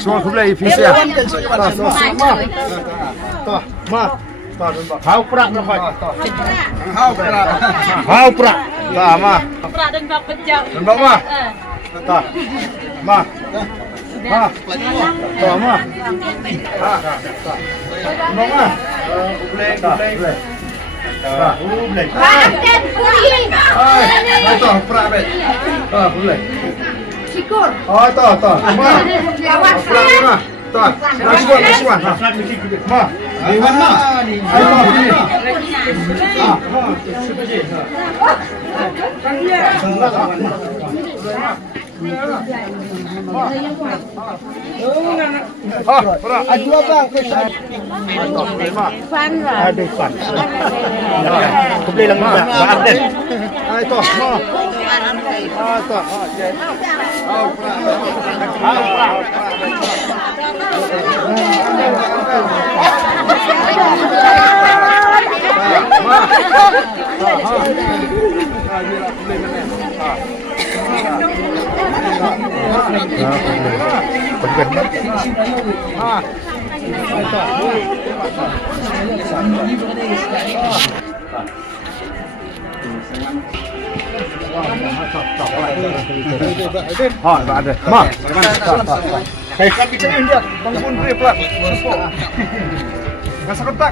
semua kembali visi ya. Hau perak berapa? Hau perak. Tak mah. Perak dan bak pejam. Nampak mah? Tak. Mah. Ha. Tak mah. Ha. Nampak mah? Boleh. Tak. Boleh. Makan puri. Tak perak bet. Tak boleh. Syukur. Tak. Mah. Lawat Perak ni mah. Tak. Nasiwan. Mah. Liwan mah. Ayo sini. Ada bang kesan. Fan lah. Ada fan. Aku beli lang juga. Baden. Ito, mo. Ito. Ada. Ma. Saya kita ini dia. Bangun dia pelan. Ngasih kontak.